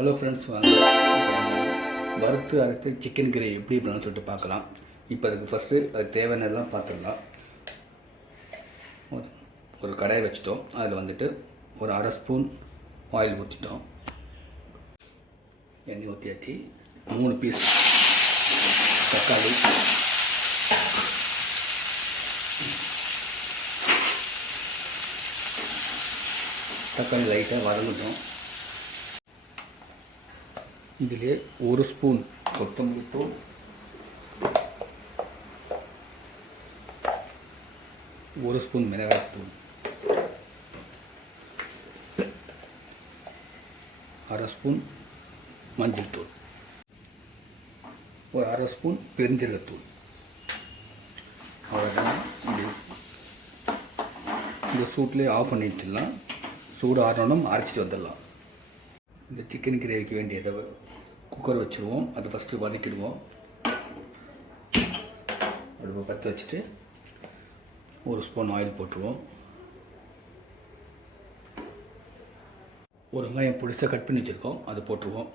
Hello friends வாங்க. வறுத்து அரைத்து சிக்கன் கிரேவி எப்படி பண்ணலாம்னு சொல்லிட்டு பார்க்கலாம். இப்போ அதுக்கு ஃபஸ்ட்டு அது தேவையானதெல்லாம் பார்த்துடலாம். ஒரு- ஒரு கடாயை வச்சுட்டோம். அதில் வந்துட்டு ஒரு அரை ஸ்பூன் ஆயில் ஊற்றிட்டோம் எண்ணெய் ஊற்றியாச்சு மூணு பீஸ் தக்காளி. தக்காளி லைட்டாக வதங்கட்டும். இதிலே ஒரு ஸ்பூன் கொத்தமல்லி தூள். ஒரு ஸ்பூன் மிளகாய்த்தூள் அரை ஸ்பூன் மஞ்சள் தூள். ஒரு அரை ஸ்பூன் பெருஞ்சீரகத்தூள் அவ்வளோதான் இது இந்த சூட்லேயே ஆஃப் பண்ணி வச்சிடலாம். சூடு ஆறணும் அரைச்சிட்டு வந்துடலாம். இந்த சிக்கன் கிரேவிக்கு வேண்டியதை குக்கர் வச்சுருவோம். அதை ஃபஸ்ட்டு வதக்கிடுவோம். அடுப்பை பற்ற வச்சுட்டு ஒரு ஸ்பூன் ஆயில் போட்டுருவோம். ஒரு வெங்காயம் பொடிசாக கட் பண்ணி வச்சுருக்கோம். அதை போட்டுருவோம்.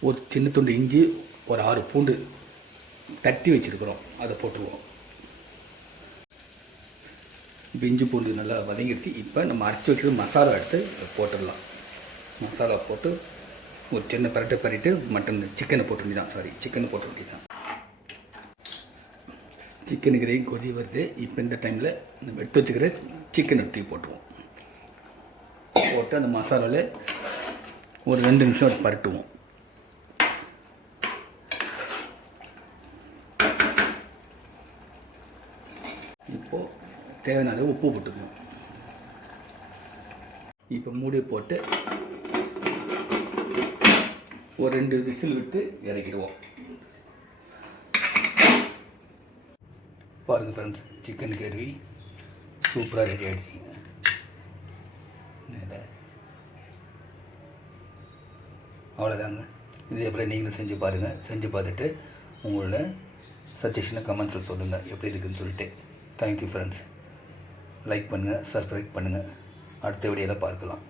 ஒரு சின்ன துண்டு இஞ்சி ஒரு ஆறு பூண்டு தட்டி வச்சுருக்குறோம். அதை போட்டுருவோம். இப்போ இஞ்சி பூண்டு நல்லா வதங்கிடுச்சு இப்போ நம்ம அரைச்சி வச்சுருக்க மசாலா எடுத்து போட்டுடலாம். மசாலா போட்டு ஒரு சின்ன பரட்டை பரட்டிட்டு மட்டன் சிக்கனை போட்டு வேண்டியதான் சாரி சிக்கனை போட்டு வேண்டியதான் சிக்கன் கிரேவி கொதி வருது. இப்போ இந்த டைமில் நம்ம எடுத்து வச்சுக்கிற சிக்கன் எடுத்து போட்டுருவோம். போட்டு அந்த மசாலாவில் ஒரு ரெண்டு நிமிஷம் அது பரட்டுவோம். இப்போது தேவையான அளவு உப்பு போட்டுக்கணும். இப்போ மூடி போட்டு ஒரு ரெண்டு விசில் விட்டு இறக்கிடுவோம். பாருங்கள் ஃப்ரெண்ட்ஸ் சிக்கன் கறி சூப்பராக ரெடி ஆகிடுச்சிங்க அவ்வளோதாங்க இதே போல் நீங்களும் செஞ்சு பாருங்கள் செஞ்சு பார்த்துட்டு உங்களோட சஜஷனை கமெண்ட்ஸில் சொல்லுங்கள் எப்படி இருக்குன்னு சொல்லிட்டு. தேங்க்யூ ஃப்ரெண்ட்ஸ் லைக் பண்ணுங்கள் சப்ஸ்கிரைப் பண்ணுங்கள் அடுத்த வீடியோவில் பார்க்கலாம்.